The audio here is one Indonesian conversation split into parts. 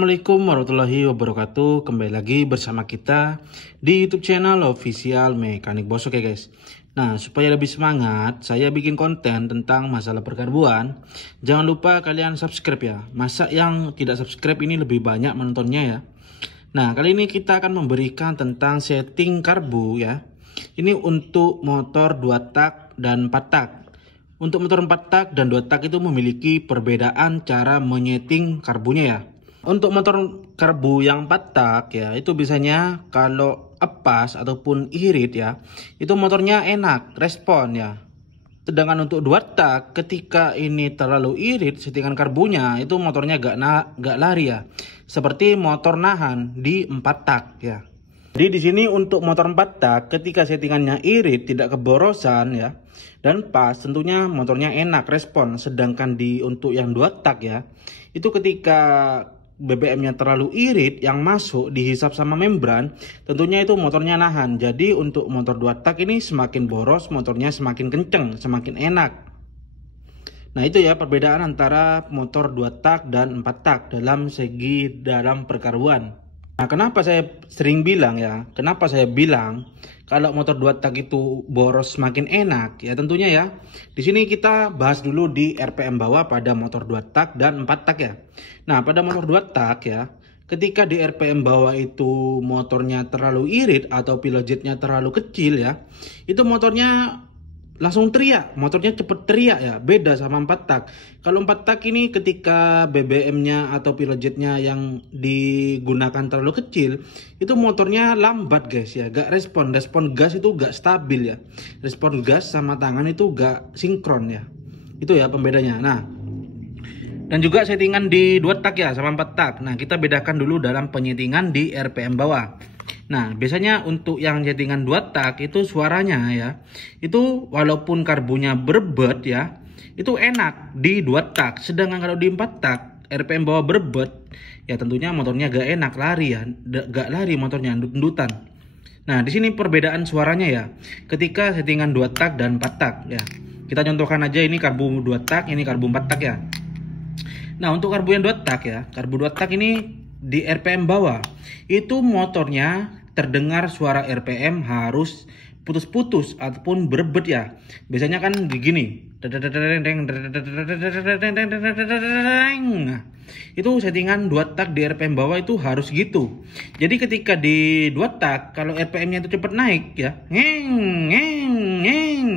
Assalamualaikum warahmatullahi wabarakatuh. Kembali lagi bersama kita di YouTube channel Official Mekanik Bosok ya guys. Nah, supaya lebih semangat, saya bikin konten tentang masalah perkarbuan. Jangan lupa kalian subscribe ya. Masa yang tidak subscribe ini lebih banyak menontonnya ya. Nah, kali ini kita akan memberikan tentang setting karbu ya. Ini untuk motor 2 tak dan 4 tak. Untuk motor 4 tak dan 2 tak itu memiliki perbedaan cara menyeting karbunya ya. Untuk motor karbu yang 4 tak ya, itu biasanya kalau epas ataupun irit ya, itu motornya enak, respon ya. Sedangkan untuk 2 tak, ketika ini terlalu irit settingan karbunya, itu motornya gak lari ya. Seperti motor nahan di 4 tak ya. Jadi di sini untuk motor 4 tak, ketika settingannya irit, tidak keborosan ya, dan pas, tentunya motornya enak respon. Sedangkan untuk yang 2 tak ya, itu ketika BBM-nya terlalu irit, yang masuk dihisap sama membran, tentunya itu motornya nahan. Jadi untuk motor 2 tak ini semakin boros, motornya semakin kenceng, semakin enak. Nah itu ya perbedaan antara motor 2 tak dan 4 tak dalam segi dalam perkarbuan. Nah kenapa saya sering bilang ya, kenapa saya bilang kalau motor 2 tak itu boros semakin enak ya, tentunya ya. Di sini kita bahas dulu di RPM bawah pada motor 2 tak dan 4 tak ya. Nah, pada motor 2 tak ya, ketika di RPM bawah itu motornya terlalu irit atau pilotjetnya terlalu kecil ya, itu motornya langsung teriak, motornya cepet teriak ya, beda sama 4 tak. Kalau 4 tak ini ketika BBM-nya atau pilotjetnya yang digunakan terlalu kecil, itu motornya lambat guys ya, gak respon gas itu gak stabil ya. Respon gas sama tangan itu gak sinkron ya. Itu ya pembedanya. Nah, dan juga settingan di 2 tak ya sama 4 tak. Nah, kita bedakan dulu dalam penyetingan di RPM bawah. Nah, biasanya untuk yang settingan 2 tak itu suaranya ya, itu walaupun karbunya berbet ya, itu enak di 2 tak. Sedangkan kalau di 4 tak, RPM bawah berbet, ya tentunya motornya gak enak, lari ya, gak lari motornya, ndut-ndutan. Nah, di sini perbedaan suaranya ya, ketika settingan 2 tak dan 4 tak ya. Kita contohkan aja, ini karbu 2 tak, ini karbu 4 tak ya. Nah, untuk karbu yang 2 tak ya, karbu 2 tak ini di RPM bawah, itu motornya terdengar suara RPM harus putus-putus ataupun berbet ya. Biasanya kan begini. Nah, itu settingan 2 tak di RPM bawah itu harus gitu. Jadi ketika di 2 tak, kalau RPM-nya itu cepat naik ya,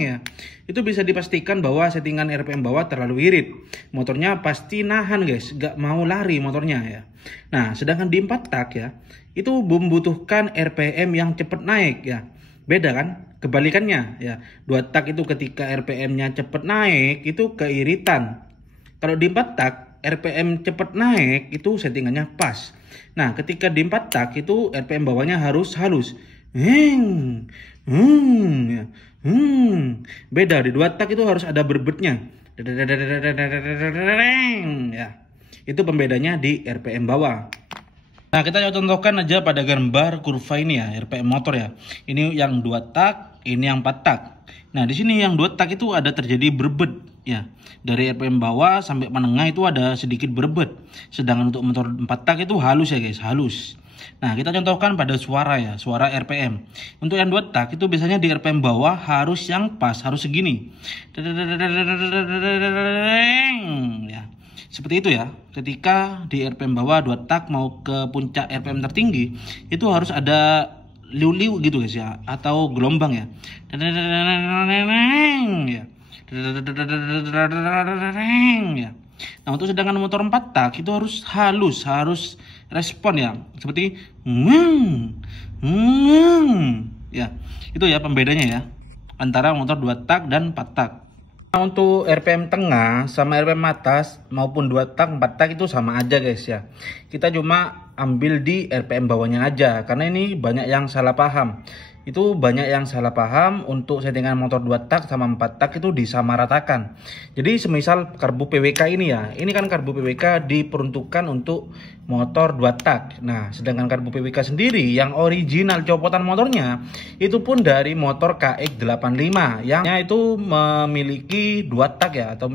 ya, itu bisa dipastikan bahwa settingan RPM bawah terlalu irit. Motornya pasti nahan guys, gak mau lari motornya ya. Nah, sedangkan di 4 tak ya, itu membutuhkan RPM yang cepat naik ya. Beda kan? Kebalikannya ya. 2 tak itu ketika RPM-nya cepat naik itu keiritan. Kalau di 4 tak RPM cepat naik itu settingannya pas. Nah, ketika di 4 tak itu RPM bawahnya harus halus. Ya. Beda di 2 tak itu harus ada berbetnya. Ya. Itu pembedanya di RPM bawah. Nah, kita contohkan aja pada gambar kurva ini ya, RPM motor ya. Ini yang 2 tak, ini yang 4 tak. Nah, di sini yang 2 tak itu ada terjadi berbet ya. Dari RPM bawah sampai menengah itu ada sedikit berbet. Sedangkan untuk motor 4 tak itu halus ya guys, halus. Nah, kita contohkan pada suara ya, suara RPM. Untuk yang 2 tak itu biasanya di RPM bawah harus yang pas, harus segini. Ya. Seperti itu ya. Ketika di RPM bawah 2 tak mau ke puncak RPM tertinggi, itu harus ada liu-liu gitu guys ya, atau gelombang ya. Ya. Ya. Nah, untuk sedangkan motor 4 tak itu harus halus, harus respon ya, seperti ya. Itu ya pembedanya ya antara motor 2 tak dan 4 tak. Nah, untuk RPM tengah sama RPM atas maupun 2 tak 4 tak itu sama aja guys ya. Kita cuma ambil di RPM bawahnya aja, karena ini banyak yang salah paham. Itu banyak yang salah paham untuk settingan motor 2 tak sama 4 tak itu disamaratakan. Jadi semisal karbu PWK ini ya, ini kan karbu PWK diperuntukkan untuk motor 2 tak. Nah, sedangkan karbu PWK sendiri yang original copotan motornya itu pun dari motor KX85 yang itu memiliki 2 tak ya, atau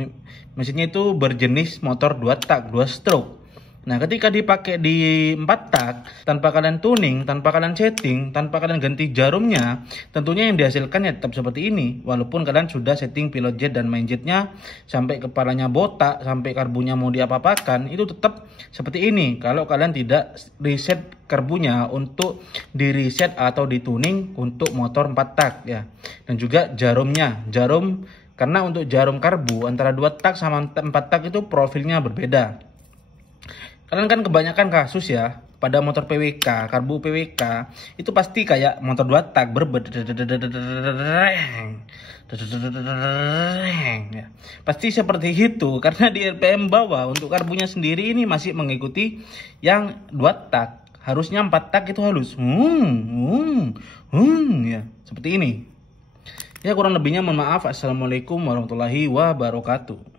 mesinnya itu berjenis motor 2 tak, 2 stroke. Nah, ketika dipakai di 4 tak, tanpa kalian tuning, tanpa kalian setting, tanpa kalian ganti jarumnya, tentunya yang dihasilkan ya tetap seperti ini. Walaupun kalian sudah setting pilot jet dan main jetnya, sampai kepalanya botak, sampai karbunya mau diapa-apakan, itu tetap seperti ini. Kalau kalian tidak reset karbunya untuk di reset atau di tuning untuk motor 4 tak ya. Dan juga jarumnya, karena untuk jarum karbu antara 2 tak sama 4 tak itu profilnya berbeda. Kalian kan kebanyakan kasus ya, pada motor PWK, karbu PWK, itu pasti kayak motor 2 tak ya. Pasti seperti itu, karena di RPM bawah untuk karbunya sendiri ini masih mengikuti yang 2 tak. Harusnya 4 tak itu halus. Ya, seperti ini. Ya kurang lebihnya mohon maaf. Assalamualaikum warahmatullahi wabarakatuh.